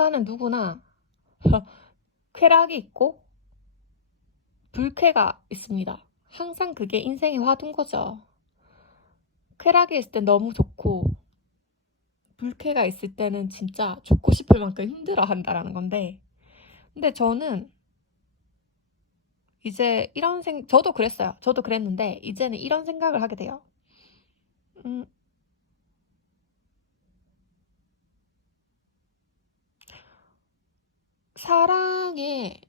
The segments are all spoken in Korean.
인간은 누구나 쾌락이 있고 불쾌가 있습니다. 항상 그게 인생의 화두인 거죠. 쾌락이 있을 땐 너무 좋고 불쾌가 있을 때는 진짜 죽고 싶을 만큼 힘들어 한다라는 건데, 근데 저는 이제 저도 그랬어요. 저도 그랬는데 이제는 이런 생각을 하게 돼요. 음, 사랑에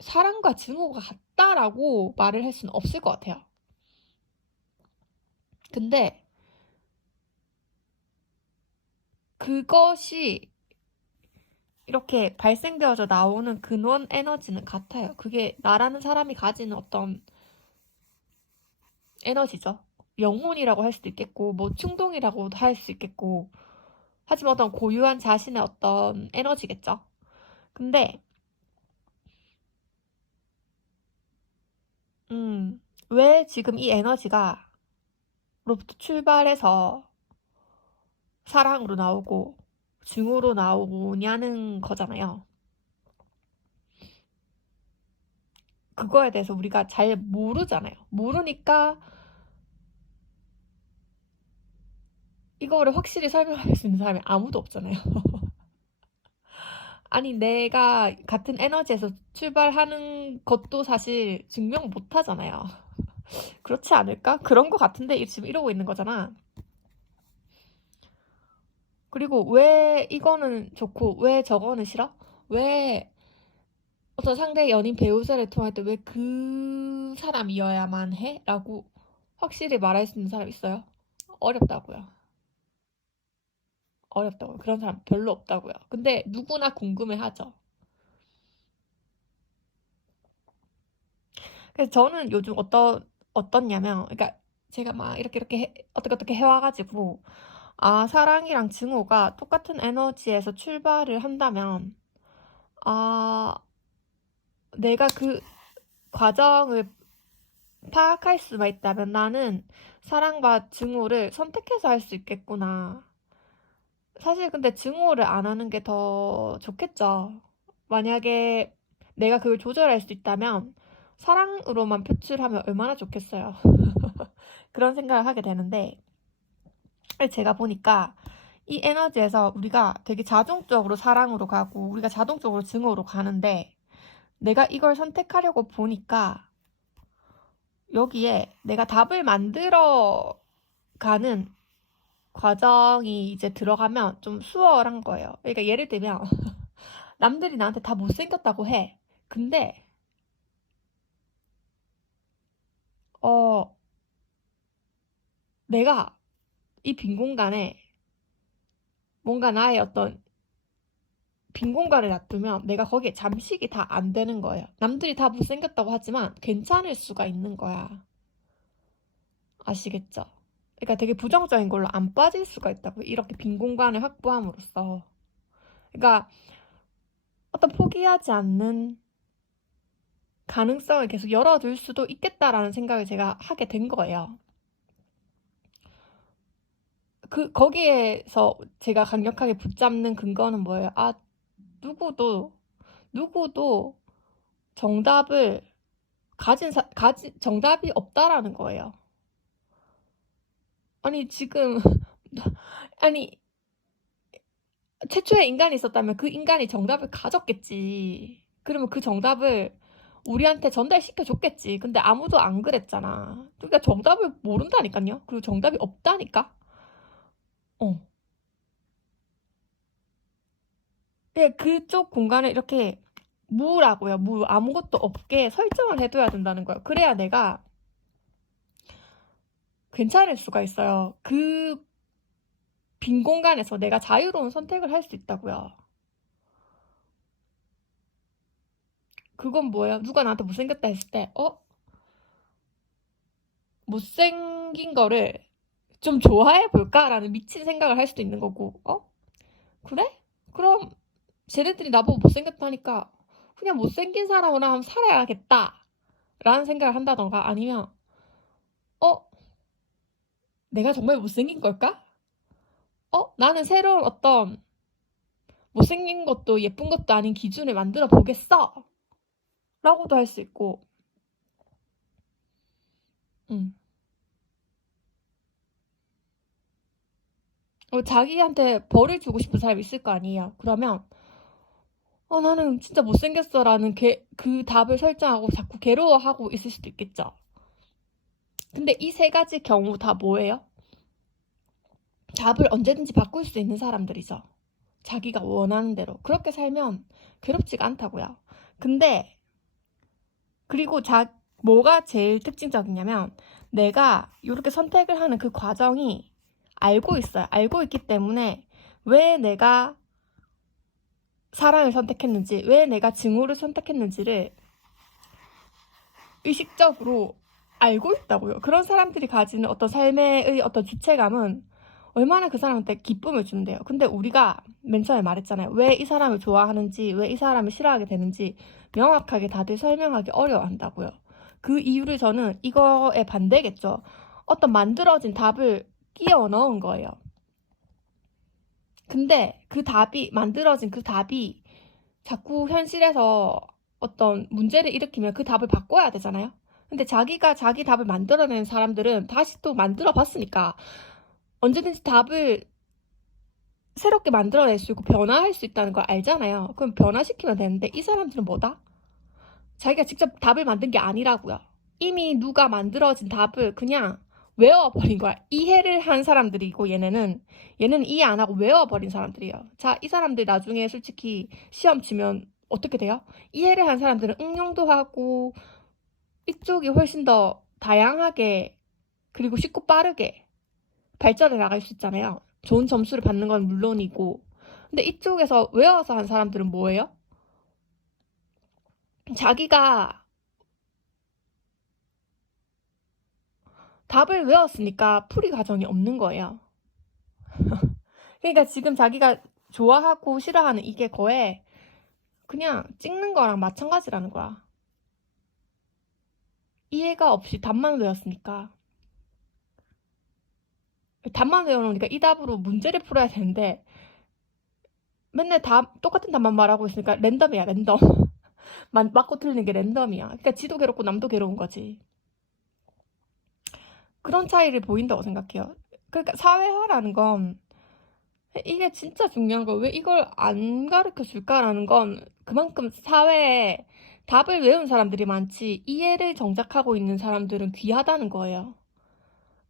사랑과 증오가 같다라고 말을 할 수는 없을 것 같아요. 근데 그것이 이렇게 발생되어져 나오는 근원 에너지는 같아요. 그게 나라는 사람이 가지는 어떤 에너지죠. 영혼이라고 할 수도 있겠고, 뭐 충동이라고 할 수 있겠고, 하지만 어떤 고유한 자신의 어떤 에너지겠죠. 근데, 왜 지금 이 에너지가 로부터 출발해서 사랑으로 나오고, 증오로 나오냐는 거잖아요. 그거에 대해서 우리가 잘 모르잖아요. 모르니까 이거를 확실히 설명할 수 있는 사람이 아무도 없잖아요. 아니, 내가 같은 에너지에서 출발하는 것도 사실 증명 못 하잖아요. 그렇지 않을까? 그런 거 같은데 지금 이러고 있는 거잖아. 그리고 왜 이거는 좋고 왜 저거는 싫어? 왜 어떤 상대 연인 배우자를 통할 때 왜 그 사람이어야만 해? 라고 확실히 말할 수 있는 사람 있어요? 어렵다고요. 어렵다고요. 그런 사람 별로 없다고요. 근데 누구나 궁금해 하죠. 그래서 저는 요즘 어떻냐면, 그러니까 제가 막 이렇게 어떻게 해와가지고, 아, 사랑이랑 증오가 똑같은 에너지에서 출발을 한다면, 아, 내가 그 과정을 파악할 수만 있다면 나는 사랑과 증오를 선택해서 할 수 있겠구나. 사실 근데 증오를 안 하는 게 더 좋겠죠. 만약에 내가 그걸 조절할 수 있다면 사랑으로만 표출하면 얼마나 좋겠어요. 그런 생각을 하게 되는데, 제가 보니까 이 에너지에서 우리가 되게 자동적으로 사랑으로 가고 우리가 자동적으로 증오로 가는데, 내가 이걸 선택하려고 보니까 여기에 내가 답을 만들어 가는 과정이 이제 들어가면 좀 수월한 거예요. 그러니까 예를 들면 남들이 나한테 다 못생겼다고 해. 근데 어 내가 이 빈 공간에 뭔가 나의 어떤 빈 공간을 놔두면 내가 거기에 잠식이 다 안 되는 거예요. 남들이 다 못생겼다고 하지만 괜찮을 수가 있는 거야. 아시겠죠? 그러니까 되게 부정적인 걸로 안 빠질 수가 있다고. 이렇게 빈 공간을 확보함으로써. 그러니까 어떤 포기하지 않는 가능성을 계속 열어둘 수도 있겠다라는 생각을 제가 하게 된 거예요. 거기에서 제가 강력하게 붙잡는 근거는 뭐예요? 아, 누구도, 누구도 정답을 정답이 없다라는 거예요. 아니, 지금, 아니, 최초에 인간이 있었다면 그 인간이 정답을 가졌겠지. 그러면 그 정답을 우리한테 전달시켜 줬겠지. 근데 아무도 안 그랬잖아. 그러니까 정답을 모른다니까요. 그리고 정답이 없다니까. 어. 그쪽 공간에 이렇게 무라고요. 무. 아무것도 없게 설정을 해둬야 된다는 거예요. 그래야 내가 괜찮을 수가 있어요. 그 빈 공간에서 내가 자유로운 선택을 할 수 있다고요. 그건 뭐예요? 누가 나한테 못생겼다 했을 때, 못생긴 거를 좀 좋아해 볼까라는 미친 생각을 할 수도 있는 거고, 그래? 그럼 쟤네들이 나보고 못생겼다니까 그냥 못생긴 사람으로 한번 살아야겠다 라는 생각을 한다던가, 아니면 어? 내가 정말 못생긴 걸까? 나는 새로운 어떤 못생긴 것도 예쁜 것도 아닌 기준을 만들어 보겠어 라고도 할 수 있고, 자기한테 벌을 주고 싶은 사람이 있을 거 아니에요. 그러면 나는 진짜 못생겼어 라는 그 답을 설정하고 자꾸 괴로워하고 있을 수도 있겠죠. 근데 이 세 가지 경우 다 뭐예요? 답을 언제든지 바꿀 수 있는 사람들이죠. 자기가 원하는 대로. 그렇게 살면 괴롭지가 않다고요. 근데 그리고 뭐가 제일 특징적이냐면, 내가 이렇게 선택을 하는 그 과정이 알고 있어요. 알고 있기 때문에 왜 내가 사랑을 선택했는지, 왜 내가 증오를 선택했는지를 의식적으로 알고 있다고요. 그런 사람들이 가지는 어떤 삶의 어떤 주체감은 얼마나 그 사람한테 기쁨을 준대요. 근데 우리가 맨 처음에 말했잖아요. 왜 이 사람을 좋아하는지, 왜 이 사람을 싫어하게 되는지 명확하게 다들 설명하기 어려워한다고요. 그 이유를 저는 이거에 반대겠죠. 어떤 만들어진 답을 끼워 넣은 거예요. 근데 만들어진 그 답이 자꾸 현실에서 어떤 문제를 일으키면 그 답을 바꿔야 되잖아요. 근데 자기가 자기 답을 만들어낸 사람들은 다시 또 만들어 봤으니까 언제든지 답을 새롭게 만들어낼 수 있고 변화할 수 있다는 걸 알잖아요. 그럼 변화시키면 되는데, 이 사람들은 뭐다? 자기가 직접 답을 만든 게 아니라고요. 이미 누가 만들어진 답을 그냥 외워버린 거야. 이해를 한 사람들이고, 얘는 이해 안 하고 외워버린 사람들이에요. 자, 이 사람들 나중에 솔직히 시험 치면 어떻게 돼요? 이해를 한 사람들은 응용도 하고 이쪽이 훨씬 더 다양하게 그리고 쉽고 빠르게 발전해 나갈 수 있잖아요. 좋은 점수를 받는 건 물론이고. 근데 이쪽에서 외워서 한 사람들은 뭐예요? 자기가 답을 외웠으니까 풀이 과정이 없는 거예요. 그러니까 지금 자기가 좋아하고 싫어하는 이게 거에 그냥 찍는 거랑 마찬가지라는 거야. 이해가 없이 답만 외웠으니까. 답만 외워놓으니까 이 답으로 문제를 풀어야 되는데 맨날 똑같은 답만 말하고 있으니까 랜덤이야, 랜덤. 맞고 틀리는 게 랜덤이야. 그러니까 지도 괴롭고 남도 괴로운 거지. 그런 차이를 보인다고 생각해요. 그러니까 사회화라는 건 이게 진짜 중요한 거. 왜 이걸 안 가르쳐 줄까라는 건 그만큼 사회에 답을 외운 사람들이 많지 이해를 정작하고 있는 사람들은 귀하다는 거예요.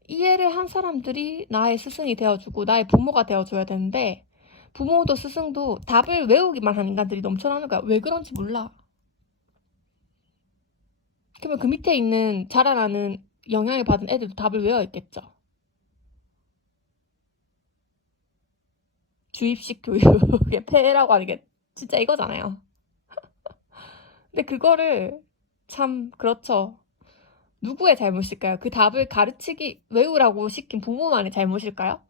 이해를 한 사람들이 나의 스승이 되어주고 나의 부모가 되어줘야 되는데, 부모도 스승도 답을 외우기만 하는 인간들이 넘쳐나는 거야. 왜 그런지 몰라. 그러면 그 밑에 있는 자라나는 영향을 받은 애들도 답을 외워 있겠죠. 주입식 교육의 폐해라고 하는 게 진짜 이거잖아요. 근데 그거를 참 그렇죠. 누구의 잘못일까요? 그 답을 외우라고 시킨 부모만의 잘못일까요?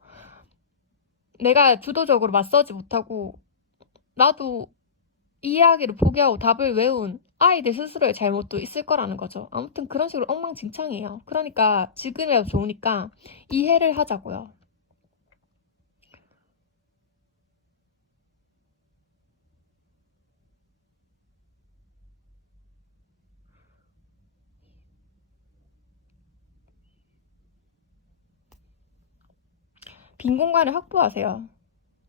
내가 주도적으로 맞서지 못하고 나도 이해하기를 포기하고 답을 외운 아이들 스스로의 잘못도 있을 거라는 거죠. 아무튼 그런 식으로 엉망진창이에요. 그러니까 지금이라도 좋으니까 이해를 하자고요. 빈 공간을 확보하세요.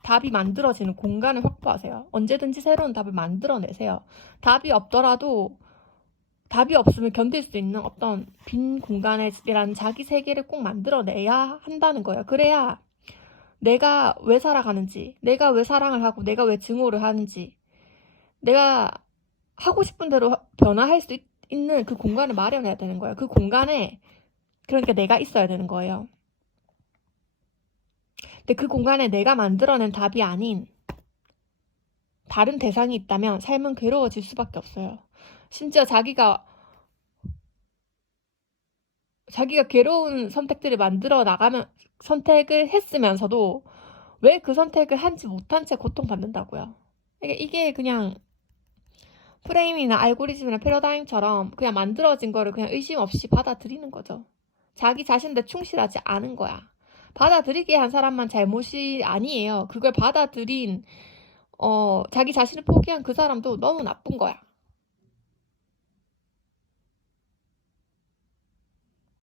답이 만들어지는 공간을 확보하세요. 언제든지 새로운 답을 만들어내세요. 답이 없으면 견딜 수 있는 어떤 빈 공간이라는 자기 세계를 꼭 만들어내야 한다는 거예요. 그래야 내가 왜 살아가는지, 내가 왜 사랑을 하고, 내가 왜 증오를 하는지, 내가 하고 싶은 대로 변화할 수 있는 그 공간을 마련해야 되는 거예요. 그 공간에, 그러니까 내가 있어야 되는 거예요. 근데 그 공간에 내가 만들어낸 답이 아닌 다른 대상이 있다면 삶은 괴로워질 수밖에 없어요. 심지어 자기가 괴로운 선택들을 선택을 했으면서도 왜 그 선택을 하지 못한 채 고통받는다고요. 그러니까 이게 그냥 프레임이나 알고리즘이나 패러다임처럼 그냥 만들어진 거를 그냥 의심 없이 받아들이는 거죠. 자기 자신한테 충실하지 않은 거야. 받아들이게 한 사람만 잘못이 아니에요. 그걸 받아들인 자기 자신을 포기한 그 사람도 너무 나쁜 거야.